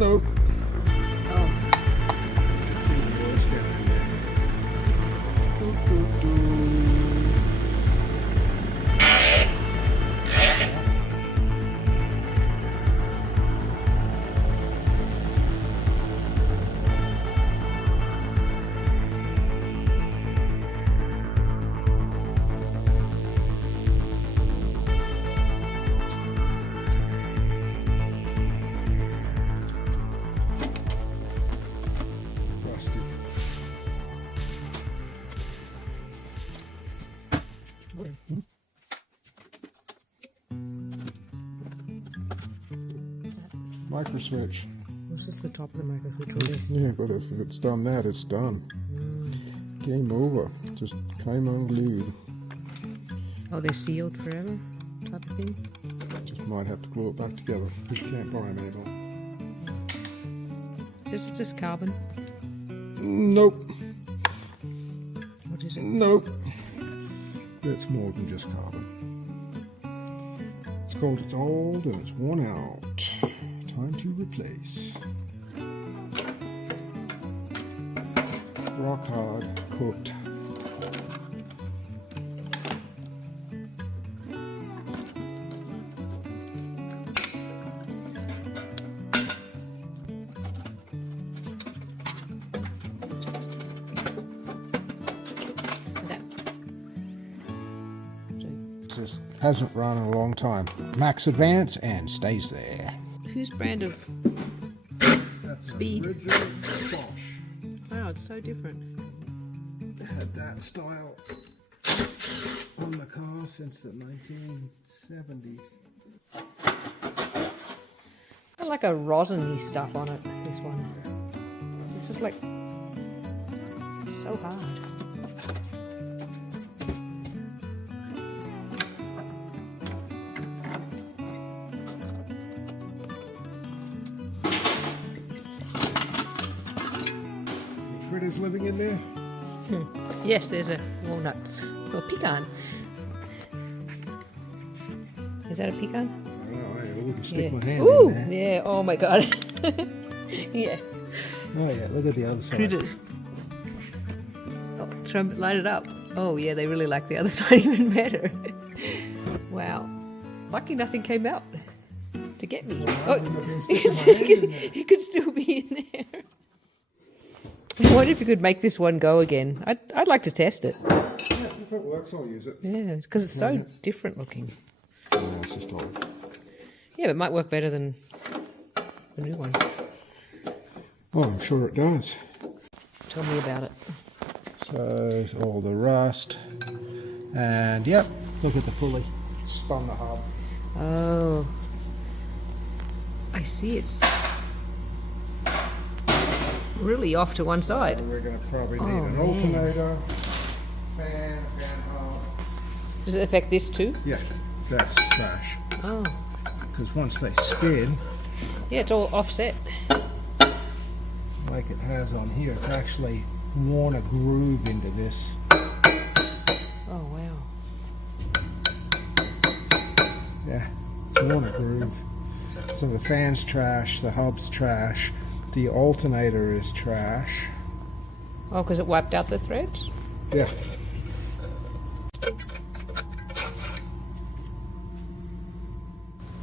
Nope. Oh. It's even worse down there. Rusty. Micro switch. This is the top of the microswitch. Yeah, but if it's done that, it's done. Game over. Just came unglued. Oh, they're sealed forever, type of thing. Just might have to glue it back together because you can't buy them anymore. This is just carbon. Nope. What is it? Nope. It's more than just carbon. It's called It's Old and It's Worn Out. Time to replace. Rock hard, cooked. Just hasn't run in a long time. Max advance and stays there. Whose brand of speed? Original Porsche. Wow, it's so different. Had that style on the car since the 1970s. Got like a rosiny stuff on it, this one. It's just like so hard. Critters living in there? Yes, there's a walnuts. Or pecan. Is that a pecan? I don't know, I wouldn't stick my hand Ooh, in there. yeah, oh my god. Yes. Oh yeah, look at the other side. Critters. Oh, try and light it up. Oh yeah, they really like the other side even better. Wow. Lucky nothing came out to get me. Well, I wouldn't have been sticking my hand in there. It could still be in there. I wonder if you could make this one go again. I'd like to test it. Yeah, if it works, I'll use it. Yeah, because it's so different looking. No, it's just old. Yeah, but it might work better than the new one. Oh, I'm sure it does. Tell me about it. So, all the rust. And, yep, look at the pulley. Spun the hub. Oh. I see, it's really off to one side. So we're going to probably need Oh, an man. alternator, fan, hub. Does it affect this too? Yeah, that's trash. Oh. Because once they spin, Yeah, it's all offset. like it has on here, it's actually worn a groove into this. Oh, wow. Yeah, it's worn a groove. So the fan's trash, the hub's trash, the alternator is trash. Oh, because it wiped out the threads? Yeah.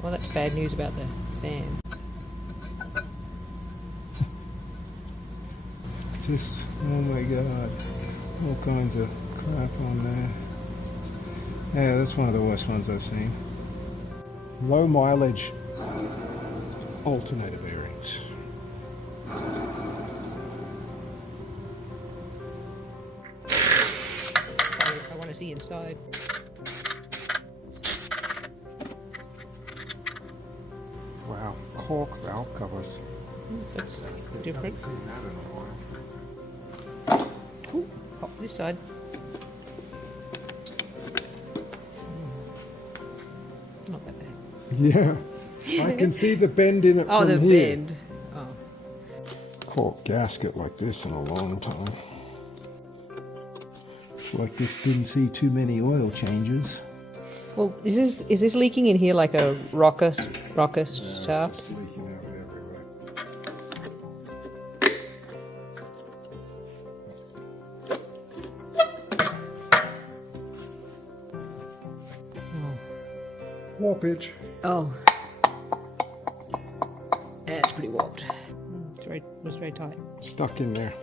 Well, that's bad news about the fan. Just, oh my god, all kinds of crap on there. Yeah, that's one of the worst ones I've seen. Low mileage alternator bearings. I want to see inside. Wow, cork valve covers. That's different. Haven't seen that in a while. Ooh, pop this side. Not that bad. Yeah, I can see the bend in it Oh, from the here. bend. Oh. Cork gasket like this in a long time. It's like this didn't see too many oil changes. Well, is this leaking in here like a rocker Yeah, shaft? it's just leaking out everywhere. Warpage. Oh. Yeah, it's pretty warped. It was very tight. Stuck in there.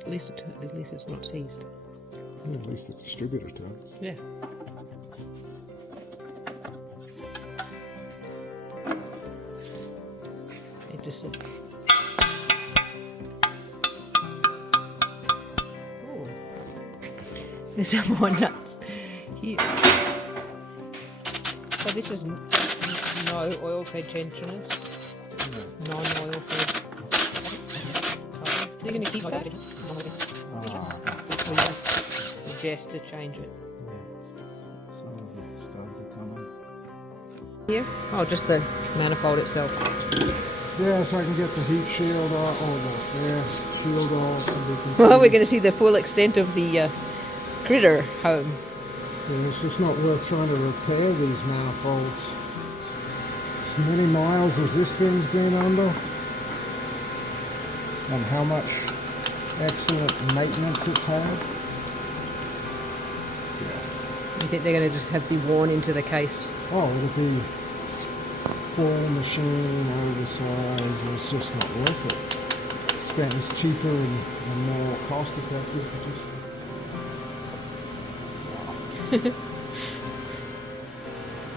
At least it's not seized. Yeah, at least the distributor turns. Yeah. It just said. Oh. There's some more nuts here. So this is no oil fed tensioners. Non-oil fed. You're going to keep that? Or you suggest to change it? Some of the studs are coming. Here? Oh, just the manifold itself. Yeah, so I can get the heat shield off, or the air shield off. And we can Well, see. we're going to see the full extent of the critter home. Yeah, it's just not worth trying to repair these manifolds. As many miles as this thing's been under, and how much excellent maintenance it's had. You think they're going to just have to be worn into the case? Oh, it'll be full machine, oversized, and it's just not worth it. It's cheaper and more cost effective to just...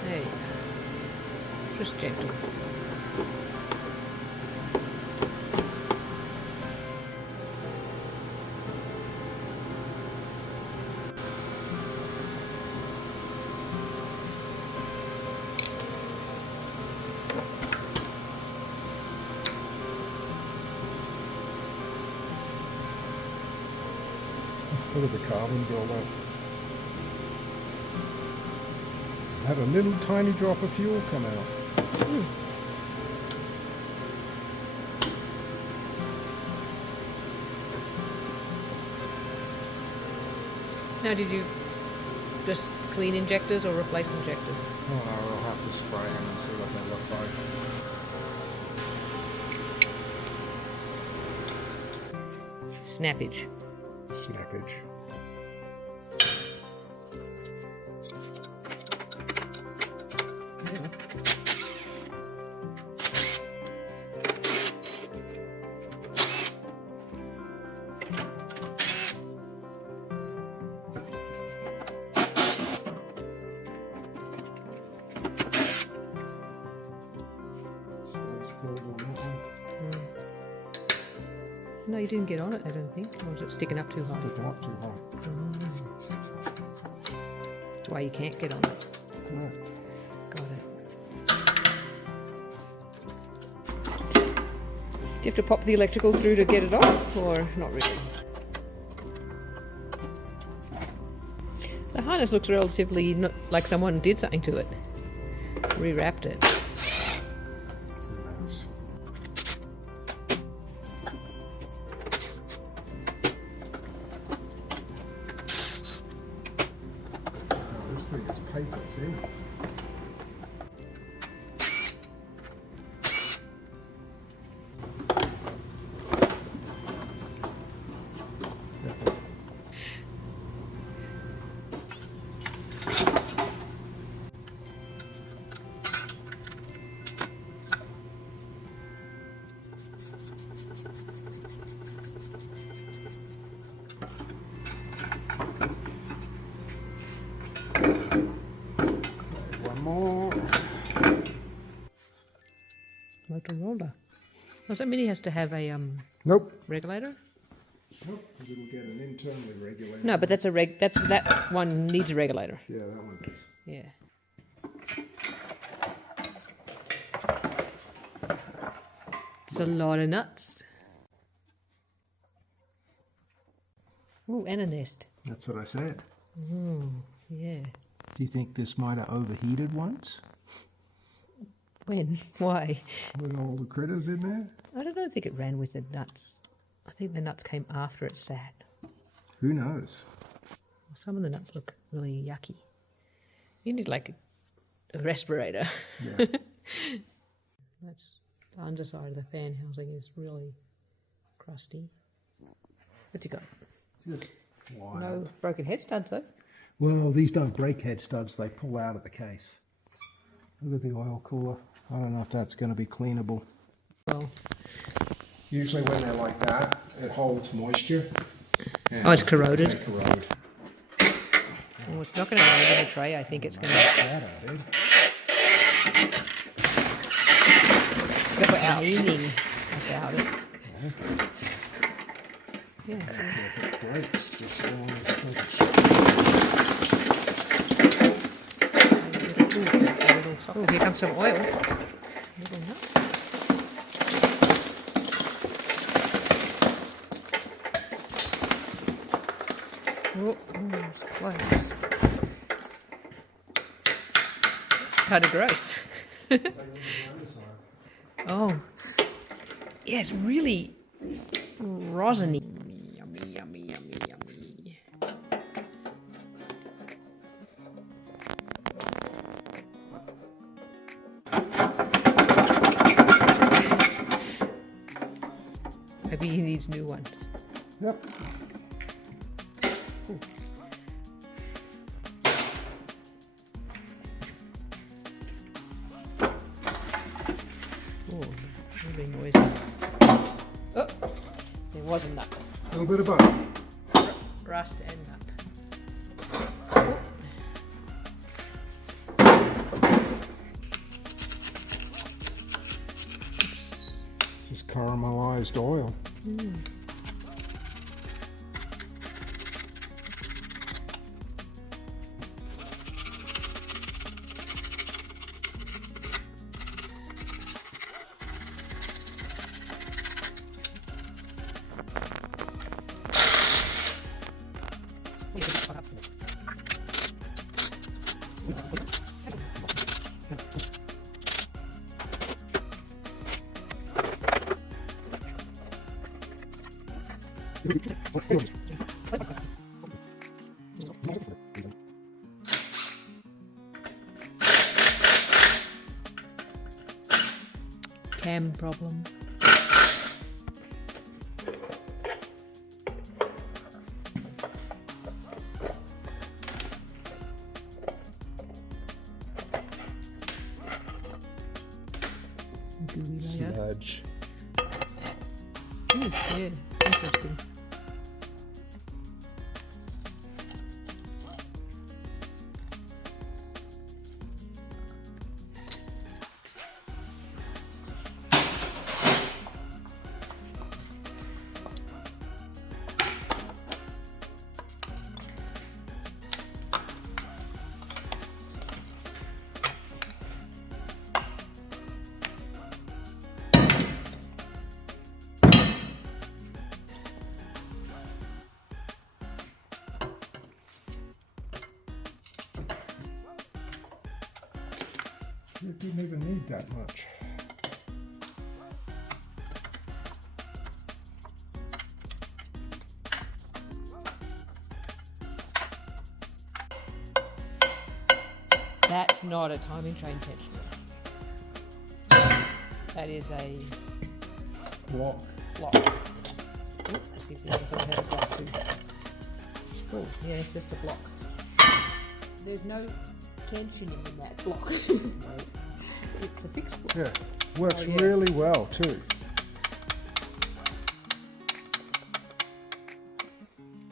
There you go. Just gentle. Look at the carbon buildup. Had a little tiny drop of fuel come out. Now, did you just clean injectors or replace injectors? Oh no, we'll have to spray them and see what they look like. Snappage. Snappage. No, you didn't get on it, I don't think. Or was it sticking up too high? Sticking up too high. That's why you can't get on it. Correct. Got it. Do you have to pop the electrical through to get it off, or not really? The harness looks relatively like someone did something to it. Rewrapped it. Who knows? Oh, this thing is paper thin. One more. Motorola. Does that mean he has to have a Nope. regulator? Nope, because it'll get an internally regulated. No, but that's that one needs a regulator. Yeah, that one does. Yeah. It's a lot of nuts. Ooh, and a nest. That's what I said. Yeah. Do you think this might have overheated once? When? Why? With all the critters in there? I don't think it ran with the nuts. I think the nuts came after it sat. Who knows? Some of the nuts look really yucky. You need like a respirator. Yeah. That's the underside of the fan housing is really crusty. What's it got? Just wire. No broken head studs though. Well, these don't break head studs, they pull out of the case. Look at the oil cooler. I don't know if that's going to be cleanable. Well, Usually when they're like that, it holds moisture. oh, it's corroded. They corrode. Oh, it's not going to land in the tray. I think it's going to go out. Cleaning about it. Yeah. If it breaks, just go on the Oh, here comes some oil. Little nut. Oh, it's close. Kind of gross. Oh, yeah, it's really rosiny. Yummy, yummy, yummy, yummy. Maybe he needs new ones. Yep. Ooh. Oh, really noisy. Oh, there was a nut. A little bit of both. Rust and nut. This is caramelized oil. Mm. Cam problem. Gooey layer. Sludge. Ooh, yeah, it's interesting. It didn't even need that much. That's not a timing chain tensioner. That is a Block. block. Ooh, let's see if the other side has a block too. Oh, yeah, it's just a block. There's no tensioning in that block. It's a fixed block. Yeah, works Oh, yeah. really well too.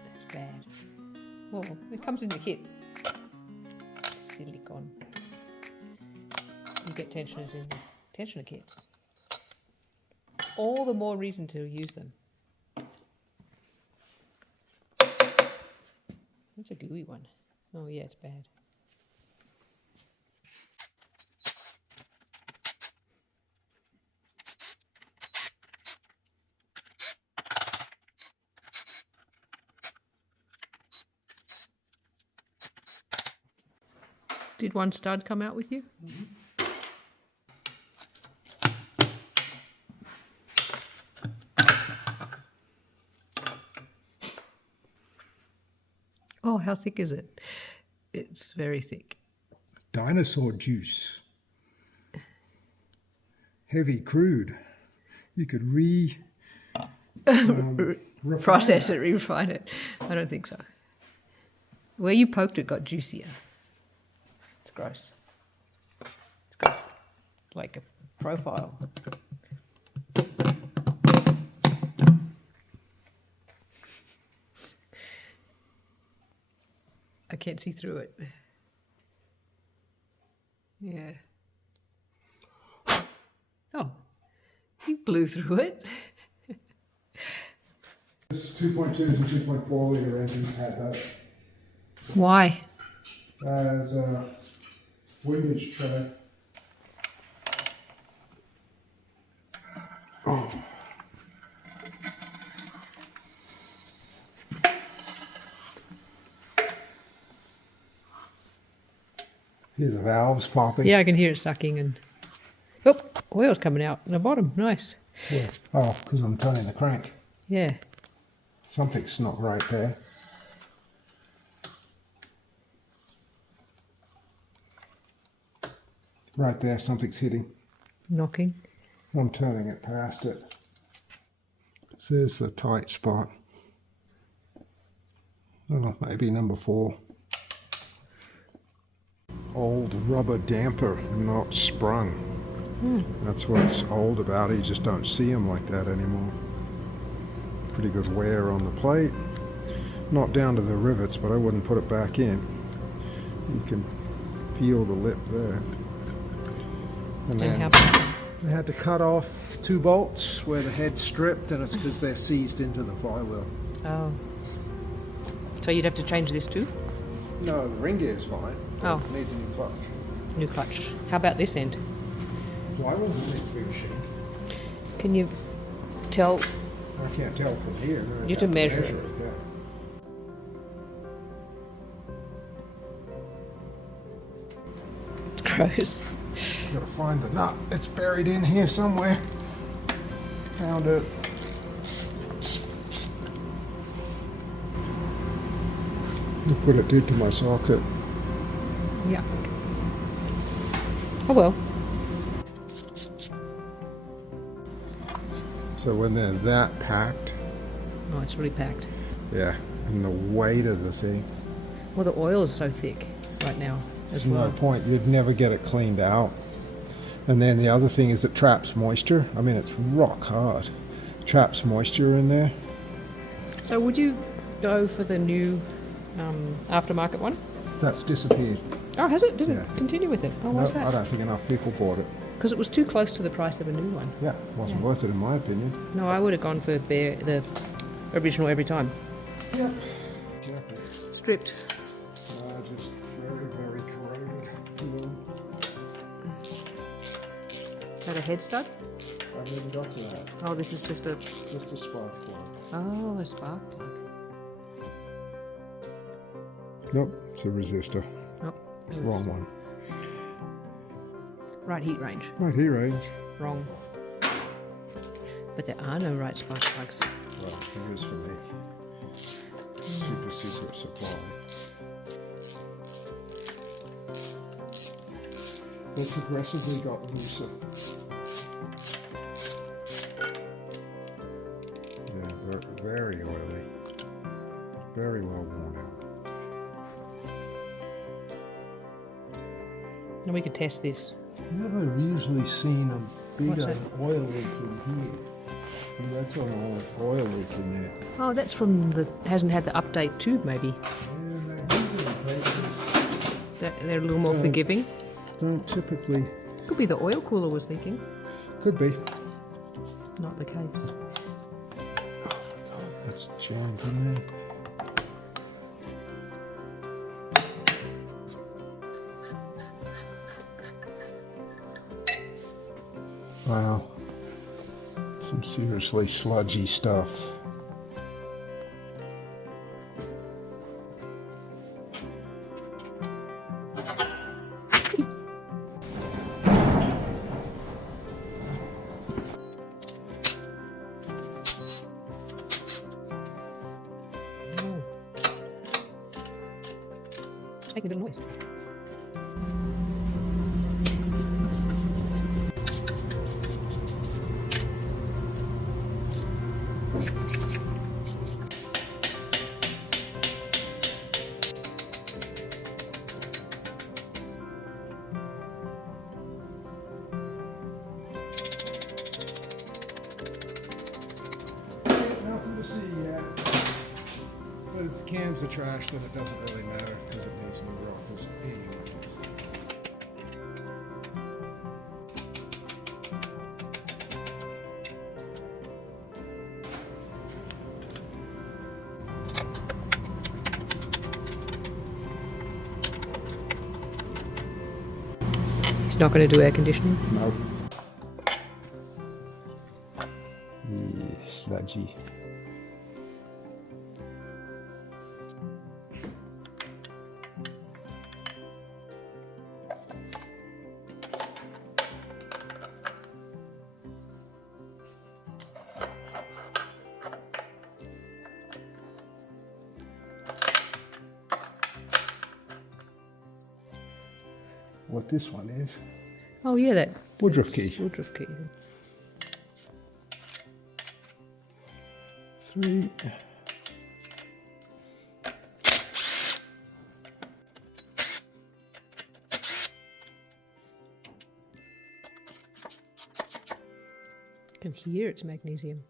That's bad. Oh, it comes in the kit. Silicone. You get tensioners in the tensioner kit. All the more reason to use them. That's a gooey one. Oh yeah, it's bad. Did one stud come out with you? Mm-hmm. Oh, how thick is it? It's very thick. Dinosaur juice. Heavy crude. You could process it, refine it. I don't think so. Where you poked it got juicier. It's gross. It's gross. like a profile. I can't see through it. Yeah. Oh, you blew through it. This 2.2 to 2.4 litre engines had that Why? as a windage tray. Oh. Hear the valves popping. Yeah, I can hear it sucking and... Oh, oil's coming out in the bottom. Nice. Yeah. Oh, because I'm turning the crank. Yeah. Something's not right there. Right there, something's hitting. Knocking. I'm turning it past it. So there's a tight spot. Oh, maybe number 4. Old rubber damper, not sprung. That's what's old about it. You just don't see them like that anymore. Pretty good wear on the plate. Not down to the rivets, but I wouldn't put it back in. You can feel the lip there. And then I had to cut off 2 bolts where the head's stripped, and it's because they're seized into the flywheel. Oh. So you'd have to change this too? No, the ring gear's fine. Oh. It needs a new clutch. New clutch. How about this end? Flywheel needs to be machined. Can you tell? I can't tell from here. You have to measure it. Yeah. It's gross. Gotta find the nut. It's buried in here somewhere. Found it. Look what it did to my socket. Yeah. Oh well. So when they're that packed, Oh, it's really packed. yeah, and the weight of the thing, Well, the oil is so thick right now as there's no well. point. You'd never get it cleaned out. And then the other thing is it traps moisture. I mean, it's rock hard. Traps moisture in there. So would you go for the new aftermarket one? That's disappeared. Oh, has it? Didn't Yeah. continue with it. Oh, No, why's I that? don't think enough people bought it. Because it was too close to the price of a new one. Yeah, wasn't worth it in my opinion. No, I would have gone for the original every time. Yep. Careful. Stripped. Just very, very corroded. Is that a head stud? I haven't even got to that. Oh, this is just a... Just a spark plug. Oh, a spark plug. Nope, it's a resistor. Oh, It's the wrong one. right heat range. Right here, range. Wrong. But there are no right spark plugs. Well, there is for me. Super secret supply. It's aggressively got looser. Yeah, very oily. Very well worn out. And we could test this. Never usually seen a What's bigger that? oil leak in here. And that's an oil leak in there. Oh, that's from the... hasn't had the update tube, maybe. Yeah, these are places They're a little more forgiving. don't typically. Could be the oil cooler was thinking. Could be. Not the case. That's jammed in there. Wow. Some seriously sludgy stuff. Making a noise. the trash, then it doesn't really matter because it needs new rockers anyways. He's not going to do air conditioning? No. Yeah, sludgy. What this one is? Oh yeah, that Woodruff key. Woodruff key. 3. You can hear it's magnesium.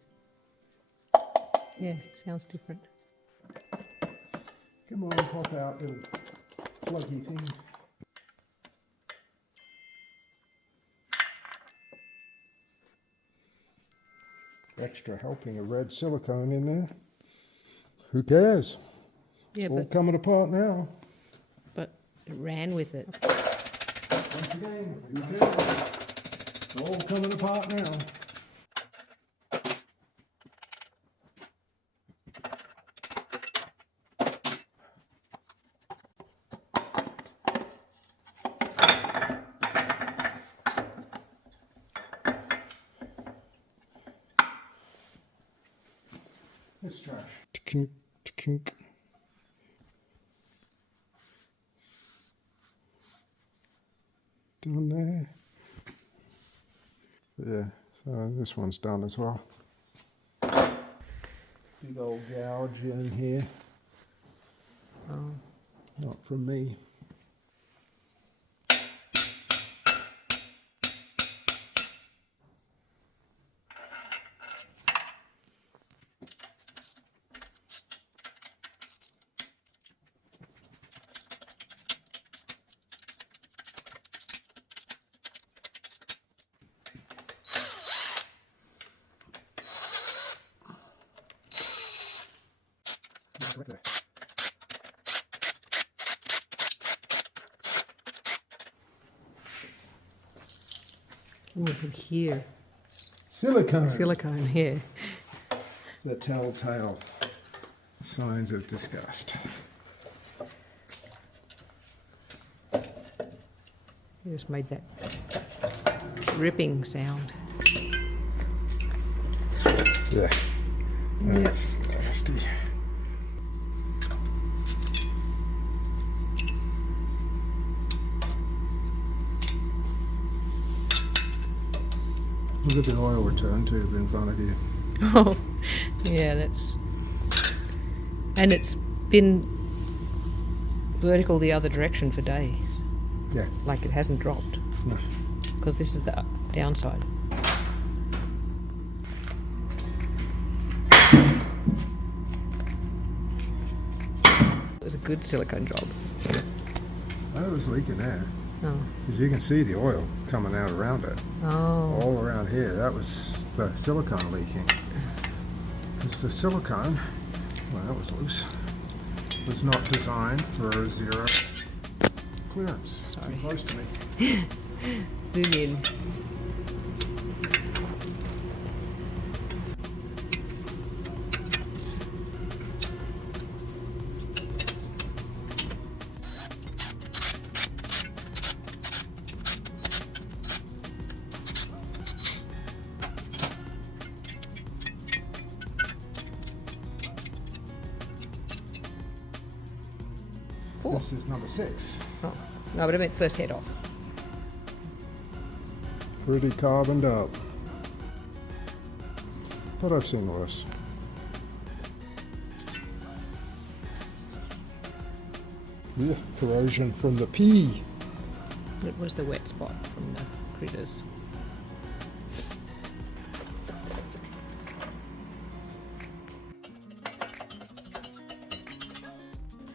Yeah, sounds different. Come on, pop out, little pluggy thing. Extra helping of red silicone in there. Who cares? Yeah, All coming apart now. but it ran with it. Once again, who cares? It's all coming apart now. It's trash. Tkink, tkink. Down there. Yeah, so this one's done as well. Big old gouge in here. Oh. Not from me. Right there. Oh, I can hear Silicone. silicone here. The telltale signs of disgust. You just made that ripping sound. Yeah, that's nasty. Look at the oil return tube in front of you. Oh, yeah, that's... And it's been vertical the other direction for days. Yeah. Like it hasn't dropped. No. Because this is the downside. It was a good silicone job. That was leaking there. Oh. Because you can see the oil coming out around it. Oh. All around here. That was the silicone leaking. Because the silicone, well, that was loose, was not designed for zero clearance. Sorry. Too close to me. Zoom in. Four. This is number 6. Oh. No, but I meant first head off. Pretty carboned up. But I've seen worse. Yeah, corrosion from the P. It was the wet spot from the critters.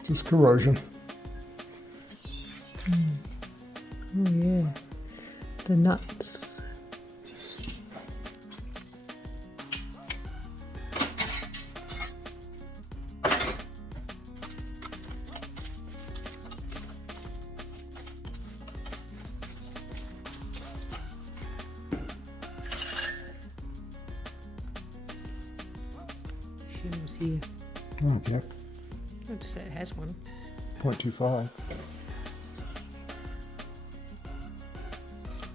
Just corrosion. Oh yeah, the nuts. Shims here. Okay. I'd say it has one. 0.25.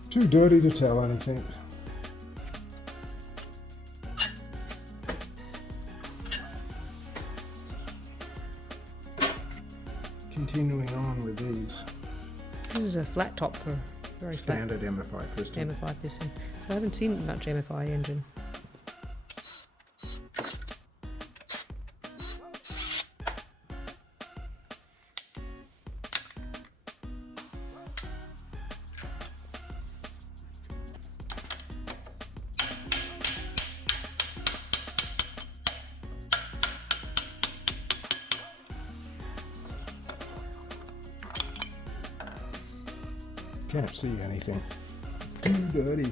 Too dirty to tell anything. Continuing on with these. This is a flat top for very Standard MFI piston. MFI piston. I haven't seen much MFI engine. Can't see anything. Too dirty.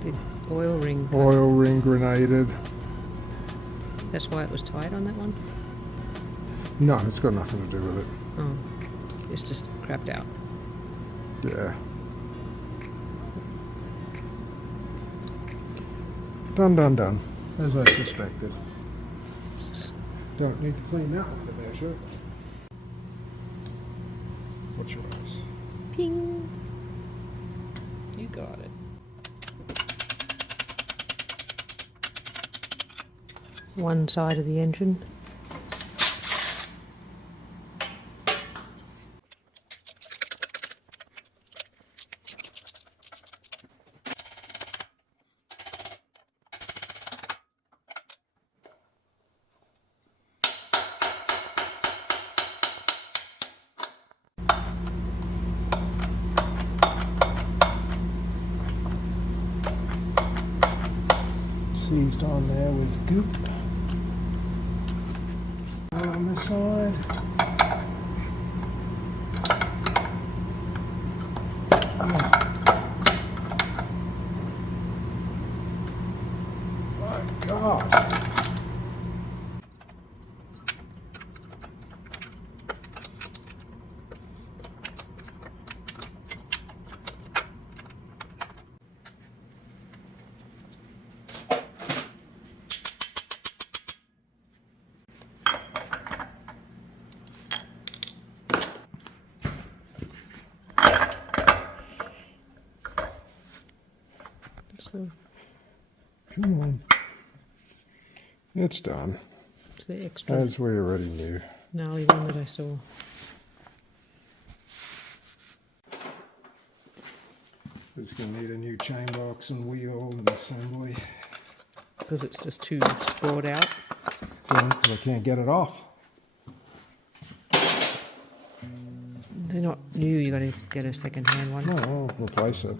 The oil ring. Oil ring grenaded. That's why it was tight on that one? No, it's got nothing to do with it. Oh, it's just crapped out. Yeah. Done, done, done. As I suspected. Just don't need to clean that one to measure. What's your eyes? Ping! You got it. One side of the engine. Seized on there with goop. On this side. My God. So Come on. It's done. it's the extra As we already knew. gnarly one that I saw. It's going to need a new chain box and wheel and assembly. Because it's just too sprawled out. Yeah, 'cause I can't get it off. They're not new, you gotta get a second hand one. No, I'll replace it.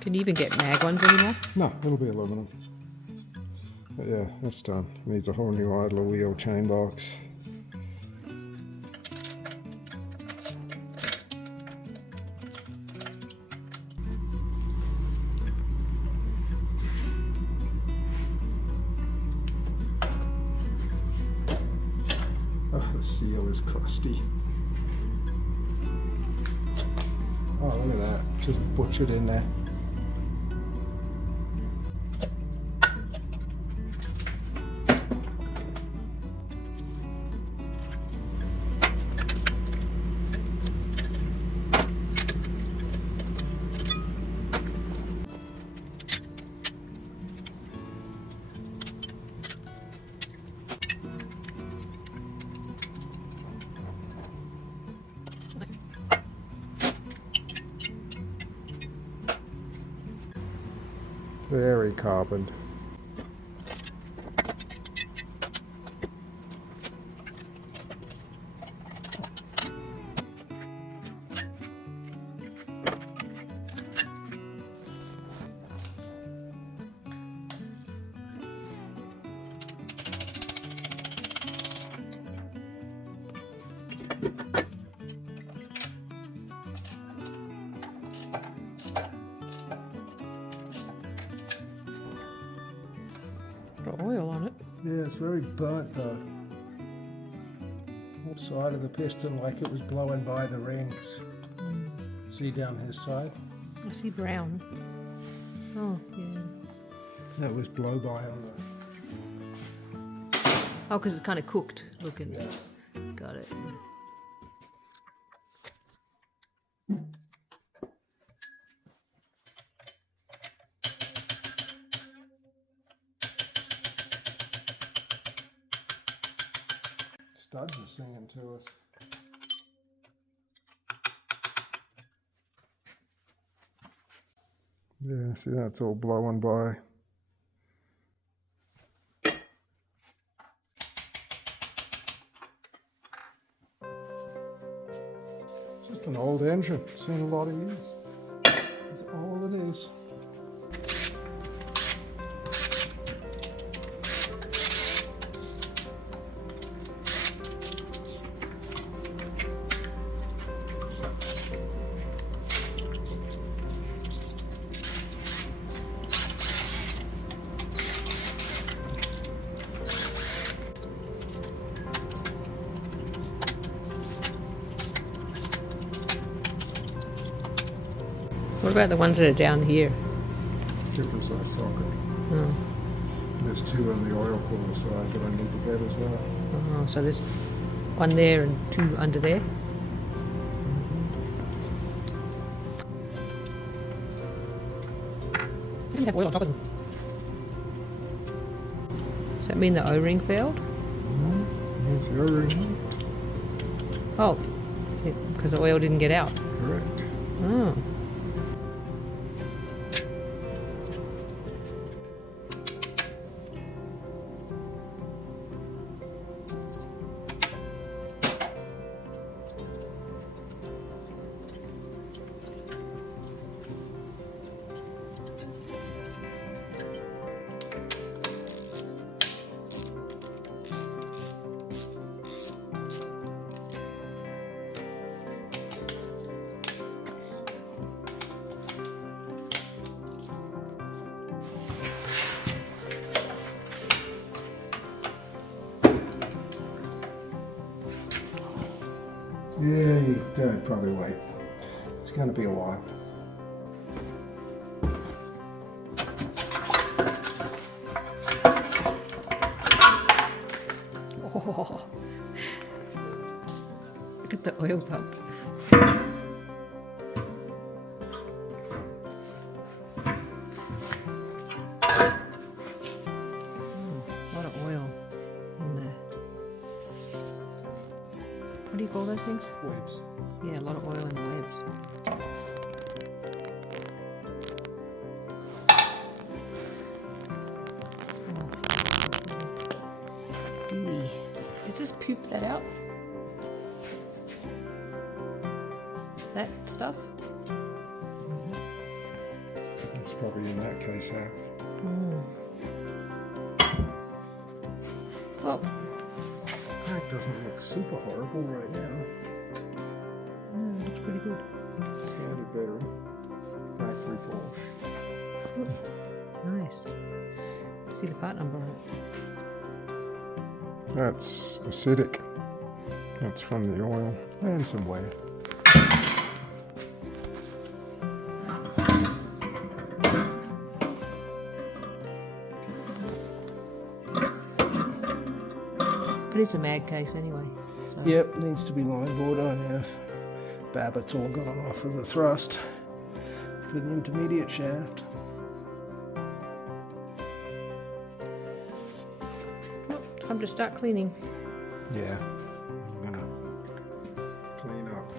Can you even get mag ones anymore? No, it'll be aluminum. But yeah, that's done. Needs a whole new idler wheel chain box. Oh, the seal is crusty. Oh, look at that. Just butchered in there. Very carboned. Got oil on it. Yeah, it's very burnt though. Whole side of the piston like it was blowing by the rings. See down his side? I see brown. Oh, yeah. That was blow by on Oh, because it's kind of cooked looking. the. Got it. Studs are singing to us. Yeah, see that's all blowing by. It's just an old engine, seen a lot of use. That's all it is. What about the ones that are down here? Different size socket. Oh, There's two on the oil cooler side that I need to get as well. oh, so there's one there and two under there. They have oil on top of them. Does that mean the O-ring failed? It's the O-ring. Oh, because the oil didn't get out. Correct. Oh. Yeah, you'd probably wait. It's going to be a while. Oh. Look at the oil pump. A lot of oil in there. What do you call those things? Webs. Yeah, a lot of oil in the webs. Oh, gooey. Did you just poop that out? That stuff? It's probably in that case half. Well, That doesn't look super horrible right now. looks pretty good. Standard bearing. Factory Porsche. Nice. See the part number on it. That's acidic. That's from the oil and some wear. But it's a mag case anyway. So. Yep, needs to be line board on, yeah. Babbitt's all gone off of the thrust for the intermediate shaft. Well, time to start cleaning. Yeah. I'm gonna clean up.